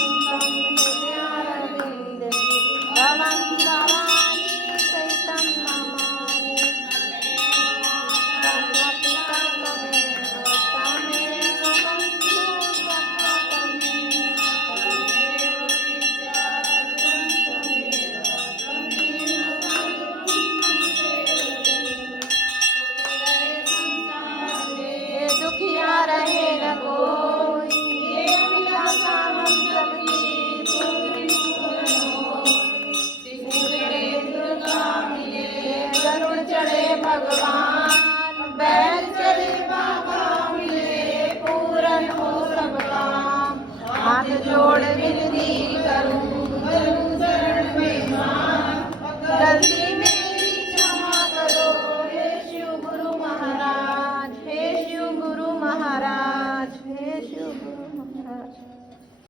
शान्तं हृदयारविन्दे भवं भवानी सहितं नमामि तमपि तमेव तमेव बन्धु ये दुखिया रहे न कोई ये अभिलाषा हम सबकी पूरी गरुड़ चढ़े भगवान बैल चढ़े बाबा मिले पूरन हो सब काम हाथ जोड़ विनती करूं